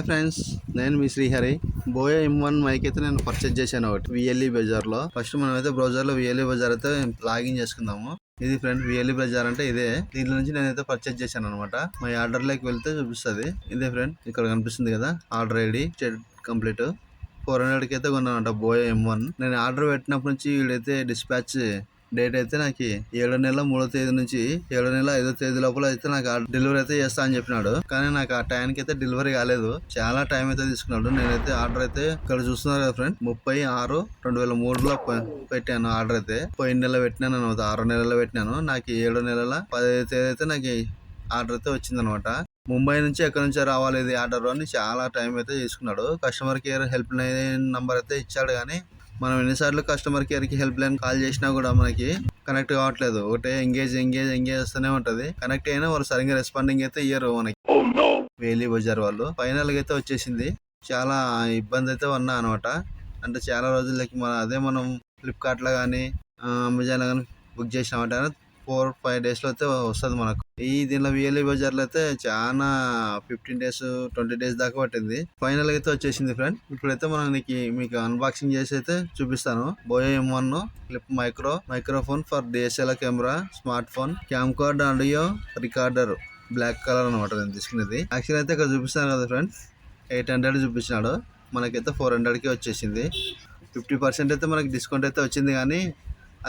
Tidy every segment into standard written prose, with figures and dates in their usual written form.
Hi friends, నేను మీ Srihari. Buoy M1 mic అయితే నేను పర్చేజ్ చేశాను ఒకటి VLE బజార్లో. ఫస్ట్ మనం అయితే బ్రౌజర్లో VLE బజార్ అయితే లాగిన్ చేసుకుందాము. ఇది ఫ్రెండ్ VLE బజార్ అంటే ఇదే. దీంట్లో నుంచి నేనైతే పర్చేజ్ చేశాను అనమాట. మా ఆర్డర్ లోకి వెళ్తే చూపిస్తుంది. ఇదే ఫ్రెండ్, ఇక్కడ కనిపిస్తుంది కదా ఆర్డర్ ఐడి కంప్లీట్ 400కి అయితే కొన్నానంట బోయా M1. నేను ఆర్డర్ పెట్టినప్పటి నుంచి వీడైతే డిస్పాచ్ డేట్ అయితే నాకు 7 నెలల 3వ తేదీ నుంచి 7 నెలల 5వ తేదీ లోపల అయితే నాకు డెలివరీ అయితే చేస్తా అని చెప్పినాడు. కానీ నాకు ఆ టైంకి అయితే డెలివరీ కాలేదు. చాలా టైం అయితే తీసుకున్నాడు. నేనైతే ఆర్డర్ అయితే ఇక్కడ చూస్తున్నారు కదా ఫ్రెండ్, 30/6/2003లో పెట్టాను ఆర్డర్ అయితే. పోయిన నెల పెట్టినాను, 6 నెలల్లో పెట్టినాను. నాకు 7 నెలల 10వ తేదీ అయితే నాకు ఆర్డర్ అయితే వచ్చిందనమాట. ముంబై నుంచి ఎక్కడి నుంచో రావాలి ఇది ఆర్డర్ అని చాలా టైం అయితే తీసుకున్నాడు. Customer care help line number అయితే ఇచ్చాడు, కానీ మనం ఎన్నిసార్లు కస్టమర్ కేర్ కి హెల్ప్ లైన్ కాల్ చేసినా కూడా మనకి కనెక్ట్ కావట్లేదు. ఒకటే ఎంగేజ్ వస్తూనే ఉంటది. కనెక్ట్ అయినా వాళ్ళు సరిగ్గా రెస్పాండింగ్ అయితే ఇయ్యరు మనకి. వేలీ బజార్ వాళ్ళు ఫైనల్ గా అయితే వచ్చేసింది. చాలా ఇబ్బంది అయితే ఉన్నా అనమాట. అంటే చాలా రోజులకి మనం ఫ్లిప్కార్ట్ లో కానీ అమెజాన్ లో కానీ బుక్ చేసినామంటే 4-5 days లో అయితే వస్తుంది మనకు. దీనిలో VLE బజార్ లో అయితే చాలా 15 days 20 days దాకా పట్టింది. ఫైనల్ గా అయితే వచ్చేసింది ఫ్రెండ్. ఇప్పుడైతే మీకు అన్బాక్సింగ్ చేసి అయితే చూపిస్తాను. Boya M1 clip microphone for DSLR camera, smart phone, cam card, audio recorder, black colour అనమాట నేను తీసుకునేది. యాక్చువల్ అయితే ఇక్కడ చూపిస్తాను కదా ఫ్రెండ్, 800 చూపించినాడు. మనకైతే 400కి వచ్చేసింది. 50% అయితే మనకి డిస్కౌంట్ అయితే వచ్చింది, కానీ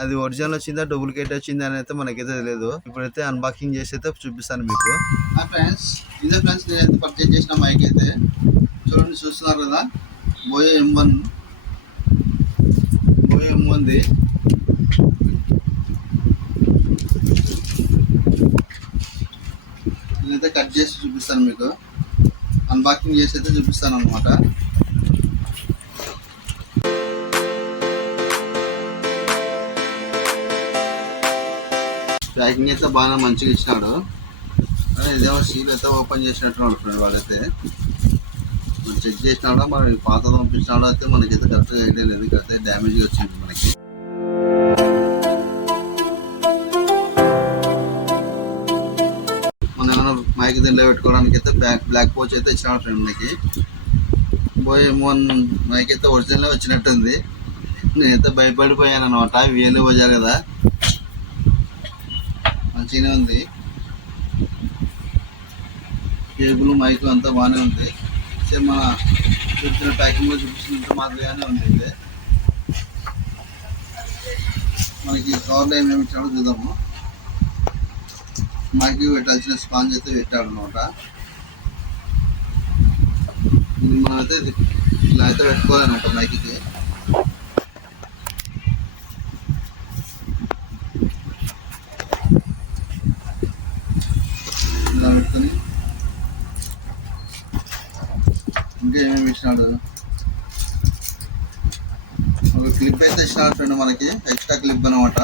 అది ఒరిజినల్ వచ్చిందా డూప్లికేట్ వచ్చిందా అని అయితే మనకైతే తెలియదు. ఇప్పుడైతే అన్బాక్సింగ్ చేసి అయితే చూపిస్తాను మీకు. ఫ్రెండ్స్, ఇదే ఫ్రెండ్స్, నేనైతే పర్చేజ్ చేసిన మైక్ అయితే చూడండి, చూస్తున్నారు కదా బోయా M1 నేనైతే కట్ చేసి చూపిస్తాను మీకు. అన్బాక్సింగ్ చేసి అయితే చూపిస్తాను అనమాట. ప్యాకింగ్ అయితే బాగా మంచిగా ఇచ్చినాడు. ఇదేమో సీల్ అయితే ఓపెన్ చేసినట్టున్నాడు ఫ్రెండ్. వాళ్ళైతే చెక్ చేసినాడో మరి పాత పంపించినాడో అయితే మనకైతే కరెక్ట్గా ఐడియా లేదు. అయితే డ్యామేజ్గా వచ్చింది మనకి. మనం ఏమైనా మైక్ దీంట్లో పెట్టుకోవడానికి అయితే బ్లాక్ పోచ్ అయితే ఇచ్చినాడు ఫ్రెండ్ మనకి. బోయా M1 మైక్ అయితే ఒరిజినల్ వచ్చినట్టుంది. నేనైతే భయపడిపోయాను అనమాట. VLE బజార్ కదా, మంచిగానే ఉంది. కేబుల్ మైక్ అంతా బాగానే ఉంది. సేమ్ మన చూపించిన ప్యాకింగ్లో చూపించినంత మాదిరిగానే ఉంది. అయితే మనకి కవర్లో ఏమేమి ఇచ్చాడో చూద్దాము. మైక్ పెట్టాల్సిన స్పాంజ్ అయితే పెట్టాడు అనమాట. ఇది మనమైతే ఇలా అయితే పెట్టుకోవాలన్నమాట మైక్కి. పెట్టుకుని ఇంకా ఏమేమి ఇచ్చినాడు, ఒక క్లిప్ అయితే ఇచ్చినాడు ఫ్రెండ్ మనకి. ఎక్స్ట్రా క్లిప్ అనమాట.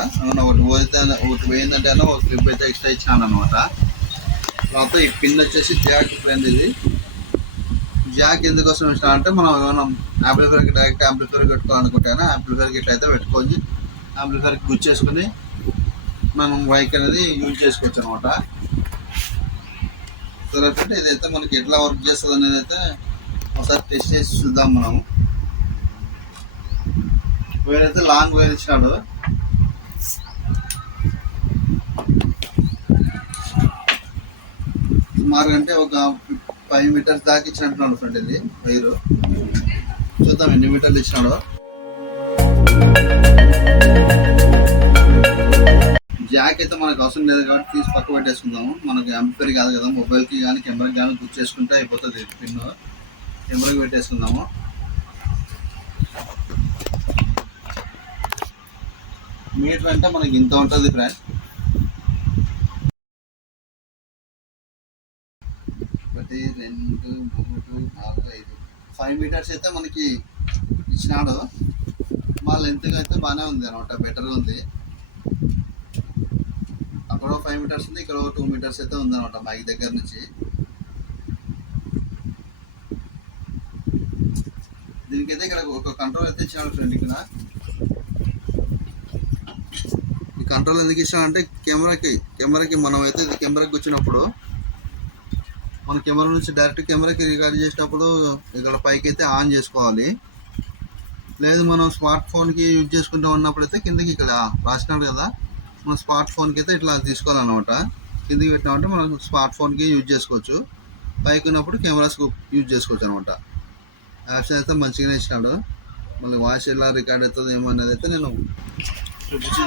ఒకటి పోయిందంటే ఒక క్లిప్ అయితే ఎక్స్ట్రా ఇచ్చినాడు అనమాట. తర్వాత ఈ పిన్ వచ్చేసి జాక్ ఫ్రెండ్. ఇది జాక్ ఎందుకోసం ఇచ్చినా అంటే మనం ఏమైనా యాంప్లిఫైర్కి డైరెక్ట్ యాంప్లిఫైర్ పెట్టుకోవాలనుకుంటేనా యాంప్లిఫైర్కి ఇట్లా అయితే పెట్టుకొని యాంప్లిఫైర్కి గుచ్చేసుకుని మనం మైక్ అనేది యూజ్ చేసుకోవచ్చు అనమాట. సరే ఫ్రెండ్, ఇదైతే మనకి ఎట్లా వర్క్ చేస్తుంది అనేది అయితే ఒకసారి టెస్ట్ చేసి చూద్దాం మనం. వైర్ అయితే లాంగ్ వైర్ ఇచ్చినాడు. సుమారు అంటే ఒక 5 meters దాకా ఇచ్చినట్టున్నాడు ఫ్రెండ్ ఇది వైరు. చూద్దాం ఎన్ని మీటర్లు ఇచ్చినాడో. జాక్ అయితే మనకు అవసరం లేదు కాబట్టి తీసి పక్క పెట్టేసుకుందాము. మనకు యాంప్లిఫైర్ కాదు కదా, మొబైల్కి కానీ కెమెరాకి కానీ బుక్ చేసుకుంటే అయిపోతుంది. పిన్ కెమెరాకి పెట్టేసుకుందాము. మీటర్ అంటే మనకి ఇంత ఉంటుంది ఫ్రెండ్. 1 2 3 4 5 5 meters అయితే మనకి ఇచ్చినాడు. మా లెంత్గా అయితే బాగానే ఉంది అనమాట, బెటర్గా ఉంది. అక్కడ 5 meters ఉంది, ఇక్కడ 2 meters అయితే ఉందన్నమాట మైక్ దగ్గర నుంచి. దీనికైతే ఇక్కడ ఒక కంట్రోల్ అయితే ఇచ్చినాడు ఫ్రెండ్. ఇక్కడ ఈ కంట్రోల్ ఎందుకు ఇచ్చినాడంటే కెమెరాకి మనం అయితే కెమెరాకి వచ్చినప్పుడు మన కెమెరా నుంచి డైరెక్ట్ కెమెరాకి రికార్డ్ చేసేటప్పుడు ఇక్కడ పైకి అయితే ఆన్ చేసుకోవాలి. లేదు మనం స్మార్ట్ ఫోన్కి యూజ్ చేసుకుంటూ ఉన్నప్పుడైతే కిందకి ఇక్కడ రాసినాడు కదా, మన స్మార్ట్ ఫోన్కి అయితే ఇట్లా తీసుకోవాలన్నమాట. కిందికి పెట్టినామంటే మనం స్మార్ట్ ఫోన్కి యూజ్ చేసుకోవచ్చు, పైకి ఉన్నప్పుడు కెమెరాస్కి యూజ్ చేసుకోవచ్చు అనమాట. యాప్స్ అయితే మంచిగానే ఇచ్చినాడు. మళ్ళీ వాయిస్ ఎలా రికార్డ్ అవుతుంది ఏమో అనేది అయితే నేను చూపించి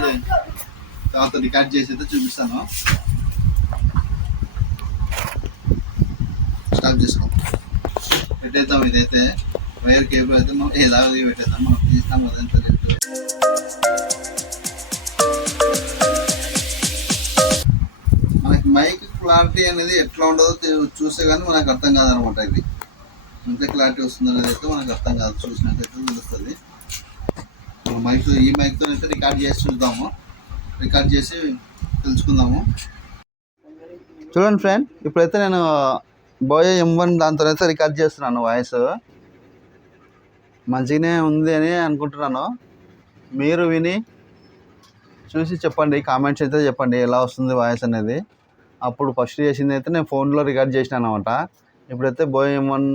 తర్వాత రికార్డ్ చేసి అయితే చూపిస్తాను. స్టార్ట్ చేసుకో పెట్టేద్దాం. ఇదైతే వైర్ కేబుల్ అయితే మనం ఎలాగే పెట్టేద్దాం. మనం తీస్తాం అదంతా మనకి మైక్ క్లారిటీ అనేది ఎట్లా ఉండదో చూస్తే కానీ మనకు అర్థం కాదనమాట. ఇది ఎంత క్లారిటీ వస్తుంది అనేది అయితే మనకు అర్థం కాదు, చూసినాకైతే తెలుస్తుంది. ఈ మైక్తో అయితే రికార్డ్ చేసి చూద్దాము, రికార్డ్ చేసి తెలుసుకుందాము. చూడండి ఫ్రెండ్, ఇప్పుడైతే నేను బోయా M1 దాంతో అయితే రికార్డ్ చేస్తున్నాను. వాయిస్ మంచిగానే ఉంది అని అనుకుంటున్నాను. మీరు విని చూసి చెప్పండి, కామెంట్స్ అయితే చెప్పండి ఎలా వస్తుంది వాయిస్ అనేది. అప్పుడు ఫస్ట్ చేసింది అయితే నేను ఫోన్లో రికార్డ్ చేసినాను అనమాట. ఇప్పుడైతే బోయా M1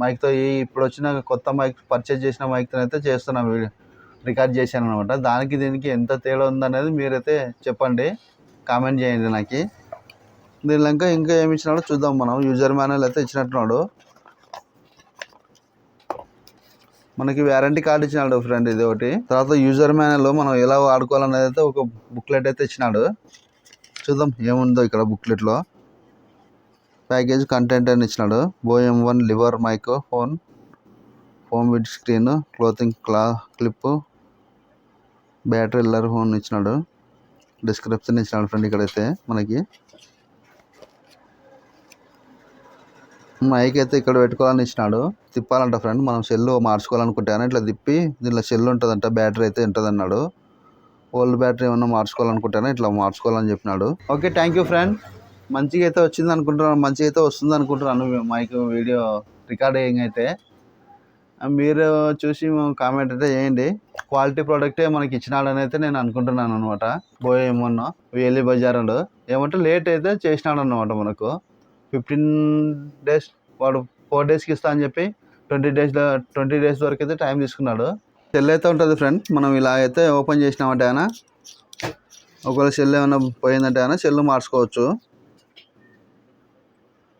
మైక్తో ఇప్పుడు వచ్చిన కొత్త మైక్ పర్చేజ్ చేసిన మైక్తో అయితే చేస్తున్నా, వీడియో రికార్డ్ చేశాను అనమాట. దానికి దీనికి ఎంత తేడా ఉందనేది మీరైతే చెప్పండి, కామెంట్ చేయండి నాకు. దీనిలో ఇంకా ఏమి ఇచ్చినాడో చూద్దాం. మనం యూజర్ మాన్యువల్ అయితే ఇచ్చినట్టున్నాడు. మనకి వారంటీ కార్డు ఇచ్చినాడు ఫ్రెండ్, ఇది ఒకటి. తర్వాత యూజర్ మాన్యువల్ మనం ఎలా వాడుకోవాలనేది అయితే ఒక బుక్లెట్ అయితే ఇచ్చినాడు. చూద్దాం ఏముందో ఇక్కడ బుక్లెట్లో. ప్యాకేజ్ కంటెంట్ అని ఇచ్చినాడు. Boya M1 lavalier mic phone windscreen, clothing clip, battery ఎల్లర్ ఫోన్ ఇచ్చినాడు. డిస్క్రిప్షన్ ఇచ్చినాడు ఫ్రెండ్. ఇక్కడైతే మనకి మైక్ అయితే ఇక్కడ పెట్టుకోవాలని ఇచ్చినాడు. తిప్పాలంట ఫ్రెండ్, మనం సెల్ మార్చుకోవాలనుకుంటాను ఇట్లా తిప్పి దీంట్లో సెల్ ఉంటుందంట, బ్యాటరీ అయితే ఉంటుంది అన్నాడు. ఓల్డ్ బ్యాటరీ ఏమన్నా మార్చుకోవాలనుకుంటాను ఇట్లా మార్చుకోవాలని చెప్పినాడు. Okay, thank you friend. మంచిగా అయితే వచ్చింది అనుకుంటున్నాను, మంచిగా అయితే వస్తుంది అనుకుంటున్నాను మైక్ వీడియో రికార్డింగ్ అయితే. మీరు చూసి కామెంట్ అయితే చేయండి. క్వాలిటీ ప్రోడక్టే మనకి ఇచ్చినాడని అయితే నేను అనుకుంటున్నాను అనమాట. బోయా M1 విఎల్ఈ బజార్లో ఏమంటే లేట్ అయితే చేసినాడు అనమాట. మనకు 15 days, వాడు 4 daysకి ఇస్తా అని చెప్పి 20 days వరకు అయితే టైం తీసుకున్నాడు. సెల్ అయితే ఉంటుంది ఫ్రెండ్, మనం ఇలా అయితే ఓపెన్ చేసినామంటే అయినా ఒకవేళ సెల్ ఏమైనా పోయిందంటే అయినా సెల్ మార్చుకోవచ్చు.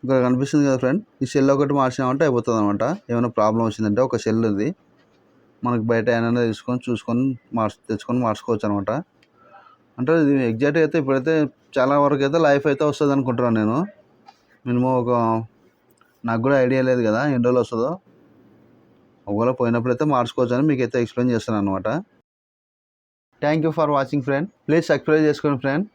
ఇక్కడ కనిపిస్తుంది కదా ఫ్రెండ్, ఈ సెల్ ఒకటి మార్చినామంటే అయిపోతుంది అనమాట. ఏమైనా ప్రాబ్లం వచ్చిందంటే ఒక సెల్ ఉంది మనకు బయట ఏమైనా చూసుకొని తెచ్చుకొని మార్చుకోవచ్చు అనమాట. అంటే ఇది ఎగ్జాక్ట్గా అయితే ఇప్పుడైతే చాలా వరకు అయితే లైఫ్ అయితే వస్తుంది అనుకుంటున్నాను నేను. మినిమం నాకు కూడా ఐడియా లేదు కదా ఎన్ని రోజులు వస్తుందో. ఒకవేళ పోయినప్పుడు అయితే మార్చుకోవచ్చు అని మీకు అయితే ఎక్స్ప్లెయిన్ చేస్తున్నాను అనమాట. Thank you for watching friend. Please subscribe చేసుకోండి ఫ్రెండ్.